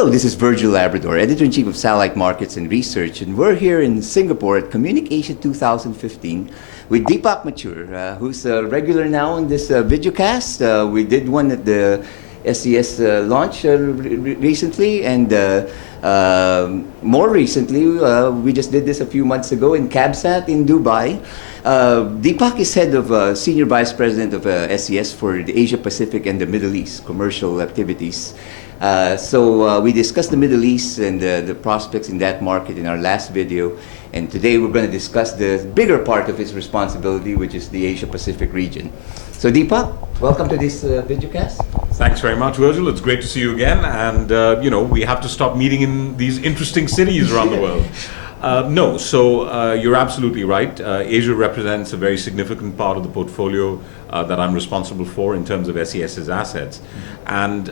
Hello, this is Virgil, Labrador, Editor-in-Chief of Satellite Markets and Research, and we're here in Singapore at CommunicAsia 2015 with Deepak Mathur, who's a regular now on this videocast. We did one at the SES launch recently, and more recently, we just did this a few months ago in CABSAT in Dubai. Deepak is head of Senior Vice President of SES for the Asia Pacific and the Middle East commercial activities. So we discussed the Middle East and the prospects in that market in our last video, and today we're going to discuss the bigger part of his responsibility, which is the Asia Pacific region. So Deepak, welcome to this videocast. Thanks very much, Virgil. It's great to see you again, and we have to stop meeting in these interesting cities around the world. You're absolutely right. Asia represents a very significant part of the portfolio that I'm responsible for in terms of SES's assets. And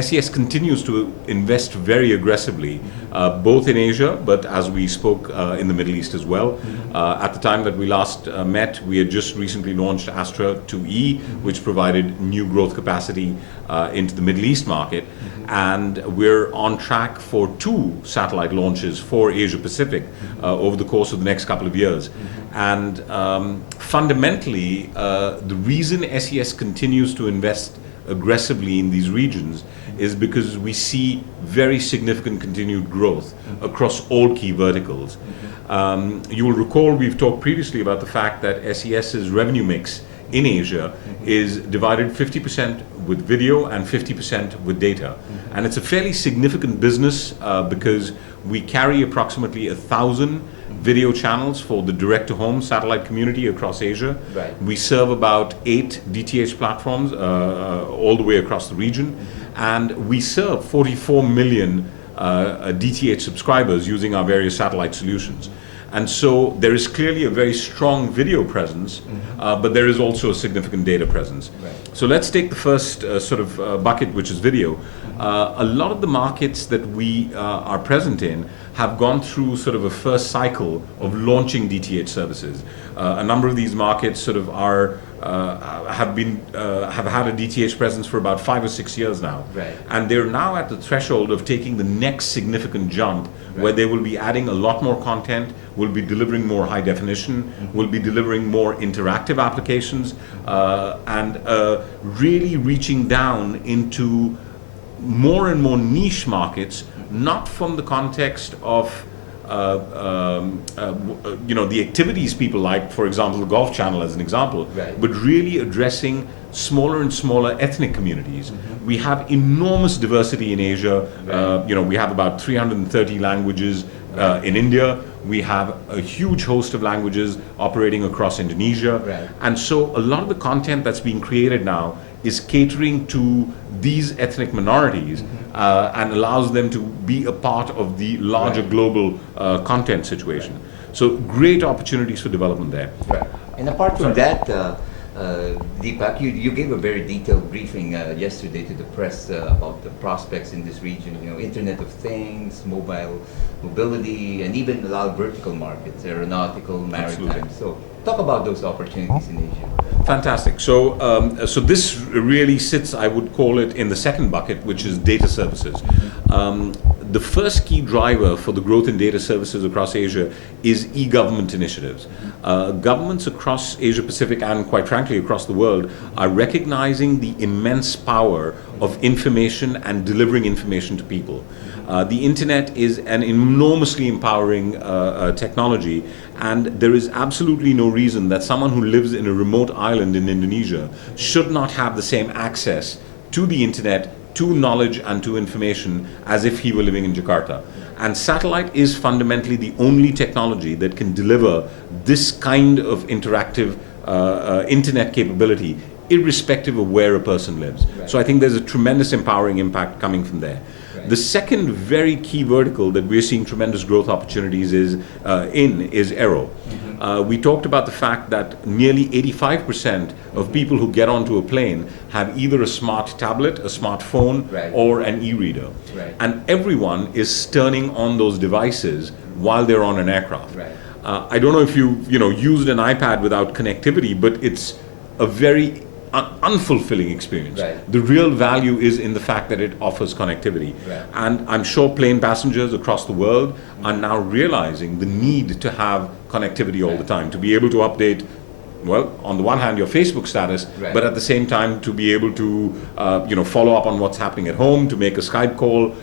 SES continues to invest very aggressively, both in Asia, but as we spoke, in the Middle East as well. At the time that we last met, we had just recently launched Astra 2E, which provided new growth capacity into the Middle East market. And we're on track for 2 satellite launches for Asia Pacific over the course of the next couple of years. And fundamentally, the reason SES continues to invest aggressively in these regions is because we see very significant continued growth across all key verticals. You will recall we've talked previously about the fact that SES's revenue mix in Asia is divided 50% with video and 50% with data. And it's a fairly significant business because we carry approximately 1,000 video channels for the direct-to-home satellite community across Asia. Right. We serve about 8 DTH platforms all the way across the region, and we serve 44 million DTH subscribers using our various satellite solutions. And so there is clearly a very strong video presence, but there is also a significant data presence. Right. So let's take the first bucket, which is video. A lot of the markets that we are present in have gone through sort of a first cycle of launching DTH services. A number of these markets have had a DTH presence for about 5 or 6 years now. Right. And they're now at the threshold of taking the next significant jump, right, where they will be adding a lot more content, will be delivering more high definition, will be delivering more interactive applications, and really reaching down into more and more niche markets, not from the context of the activities people like, for example, the Golf Channel as an example, right, but really addressing smaller and smaller ethnic communities. We have enormous diversity in Asia. Right. We have about 330 languages in India. We have a huge host of languages operating across Indonesia. Right. And so a lot of the content that's being created now is catering to these ethnic minorities and allows them to be a part of the larger, right, global content situation. Right. So great opportunities for development there. Right. And apart from that, Deepak, you gave a very detailed briefing yesterday to the press about the prospects in this region, Internet of Things, mobility, and even a lot of vertical markets, aeronautical, maritime. Absolutely. So talk about those opportunities in Asia. Fantastic. So this really sits, I would call it, in the second bucket, which is data services. The first key driver for the growth in data services across Asia is e-government initiatives. Governments across Asia Pacific and, quite frankly, across the world are recognizing the immense power of information and delivering information to people. The internet is an enormously empowering technology, and there is absolutely no reason that someone who lives in a remote island in Indonesia should not have the same access to the internet, to knowledge and to information as if he were living in Jakarta. And satellite is fundamentally the only technology that can deliver this kind of interactive internet capability, irrespective of where a person lives. Right. So I think there's a tremendous empowering impact coming from there. Right. The second very key vertical that we're seeing tremendous growth opportunities is aero. We talked about the fact that nearly 85% of people who get onto a plane have either a smart tablet, a smartphone, right, or an e-reader. Right. And everyone is turning on those devices while they're on an aircraft. Right. I don't know if you've used an iPad without connectivity, but it's a very unfulfilling experience. Right. The real value is in the fact that it offers connectivity. Right. And I'm sure plane passengers across the world are now realizing the need to have connectivity all the time, to be able to update, well, on the one hand, your Facebook status, Right. but at the same time to be able to, follow up on what's happening at home, to make a Skype call,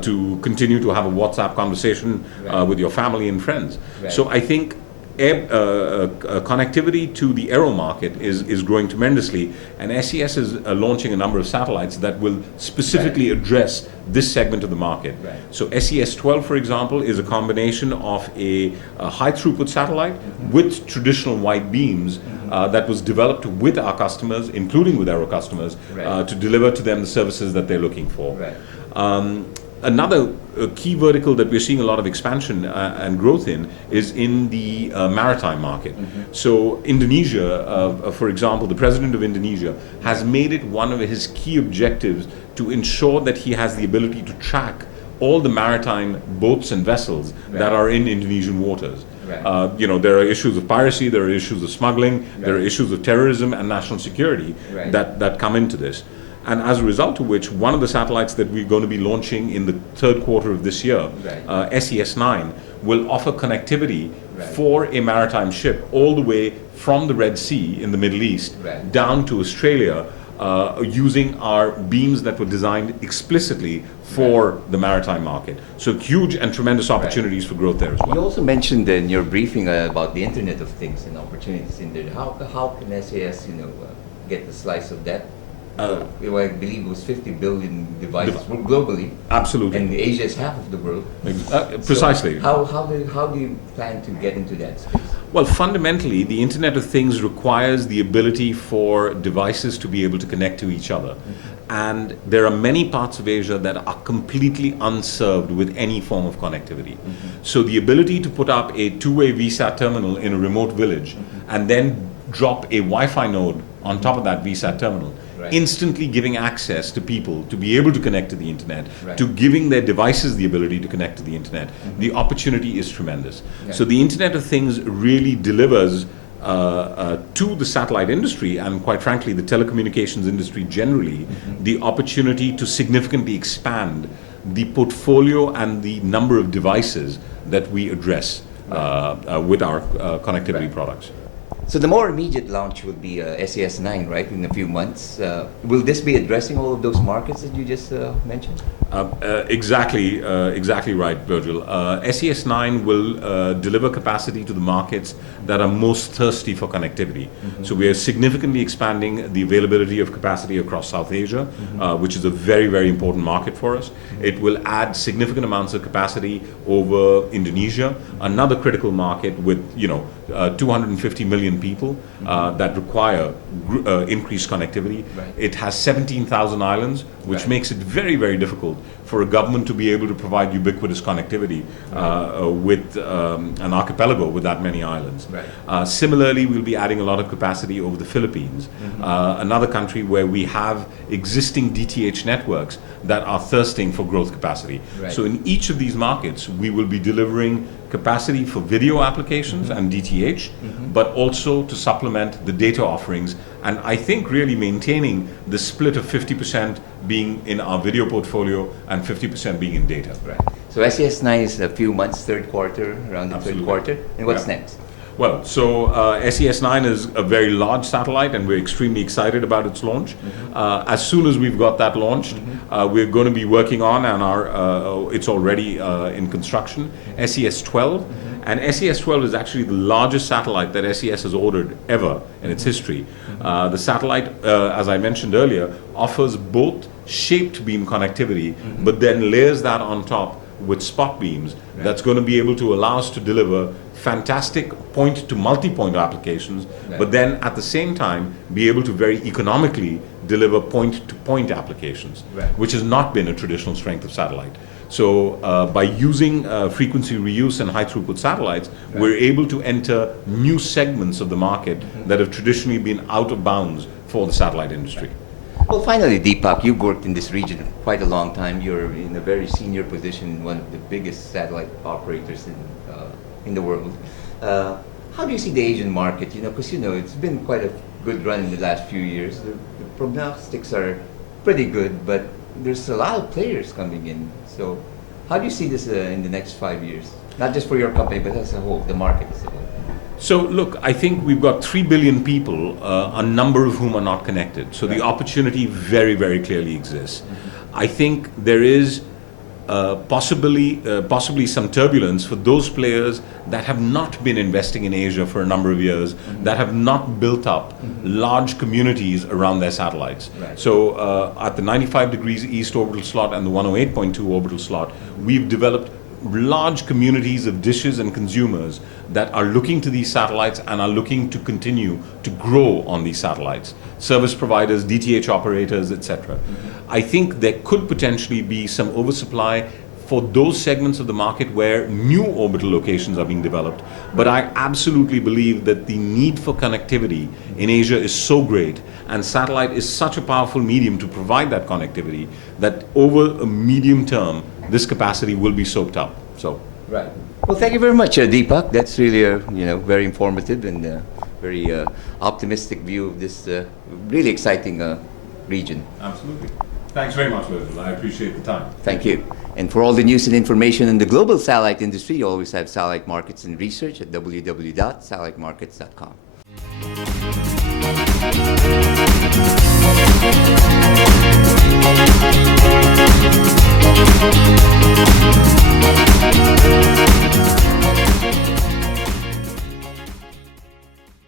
to continue to have a WhatsApp conversation Right. with your family and friends. Right. So I think connectivity to the aero market is growing tremendously, and SES is launching a number of satellites that will specifically address this segment of the market. Right. So SES-12, for example, is a combination of a high throughput satellite with traditional wide beams that was developed with our customers, including with aero customers, Right. to deliver to them the services that they're looking for. Right. Another key vertical that we're seeing a lot of expansion and growth in is in the maritime market. So Indonesia, for example, the president of Indonesia has made it one of his key objectives to ensure that he has the ability to track all the maritime boats and vessels that are in Indonesian waters. Right. There are issues of piracy, there are issues of smuggling, there are Right. issues of terrorism and national security Right. that come into this. And as a result of which, one of the satellites that we're going to be launching in the third quarter of this year, Right. SES-9, will offer connectivity Right. for a maritime ship all the way from the Red Sea in the Middle East Right. down to Australia, using our beams that were designed explicitly for the maritime market. So huge and tremendous opportunities for growth there as You well. also mentioned in your briefing about the Internet of Things and opportunities in there. How can SES get the slice of that? I believe it was 50 billion devices globally, Absolutely. and Asia is half of the world. Precisely. So how do you plan to get into that space? Well, fundamentally, the Internet of Things requires the ability for devices to be able to connect to each other. And there are many parts of Asia that are completely unserved with any form of connectivity. So the ability to put up a two-way VSAT terminal in a remote village and then drop a Wi-Fi node on top of that VSAT terminal, Right. instantly giving access to people to be able to connect to the internet, Right. to giving their devices the ability to connect to the internet, the opportunity is tremendous. Yeah. So the Internet of Things really delivers to the satellite industry and, quite frankly, the telecommunications industry generally, the opportunity to significantly expand the portfolio and the number of devices that we address with our connectivity Right. products. So the more immediate launch would be SES-9, right, in a few months. Will this be addressing all of those markets that you just mentioned? Exactly right, Virgil. SES-9 will deliver capacity to the markets that are most thirsty for connectivity. So we are significantly expanding the availability of capacity across South Asia, which is a very, very important market for us. It will add significant amounts of capacity over Indonesia, another critical market with 250 million people that require increased connectivity. Right. It has 17,000 islands, which Right. makes it very, very difficult for a government to be able to provide ubiquitous connectivity with an archipelago with that many islands. Right. Similarly, we'll be adding a lot of capacity over the Philippines, another country where we have existing DTH networks that are thirsting for growth capacity. Right. So in each of these markets, we will be delivering capacity for video applications and DTH, but also to supplement the data offerings, and I think really maintaining the split of 50% being in our video portfolio and 50% being in data. Right. So SES-9 is a few months, third quarter, around the Absolutely. third quarter. And what's Yeah. next? Well, so SES-9 is a very large satellite, and we're extremely excited about its launch. As soon as we've got that launched, we're going to be working on, and it's already in construction, SES-12. And SES-12 is actually the largest satellite that SES has ordered ever in its history. The satellite, as I mentioned earlier, offers both shaped beam connectivity, but then layers that on top with spot beams that's going to be able to allow us to deliver fantastic point to multi-point applications, but then at the same time be able to very economically deliver point to point applications, which has not been a traditional strength of satellite. So by using frequency reuse and high throughput satellites, we're able to enter new segments of the market that have traditionally been out of bounds for the satellite industry. Well, finally, Deepak, you've worked in this region quite a long time. You're in a very senior position in one of the biggest satellite operators in the world. How do you see the Asian market? Because it's been quite a good run in the last few years. The prognostics are pretty good, but there's a lot of players coming in. So how do you see this in the next 5 years? Not just for your company, but as a whole, the market as a whole. So look, I think we've got 3 billion people, a number of whom are not connected. So the opportunity very, very clearly exists. I think there is possibly some turbulence for those players that have not been investing in Asia for a number of years, that have not built up large communities around their satellites. Right. So at the 95 degrees east orbital slot and the 108.2 orbital slot, we've developed large communities of dishes and consumers that are looking to these satellites and are looking to continue to grow on these satellites. Service providers, DTH operators, etc. I think there could potentially be some oversupply for those segments of the market where new orbital locations are being developed. But I absolutely believe that the need for connectivity in Asia is so great, and satellite is such a powerful medium to provide that connectivity, that over a medium term, this capacity will be soaked up. So, right. Well, thank you very much, Deepak. That's really a very informative and very optimistic view of this really exciting region. absolutely. Thanks very much, Virgil. I appreciate the time. Thank you. And for all the news and information in the global satellite industry, you always have Satellite Markets and Research at www.satellitemarkets.com.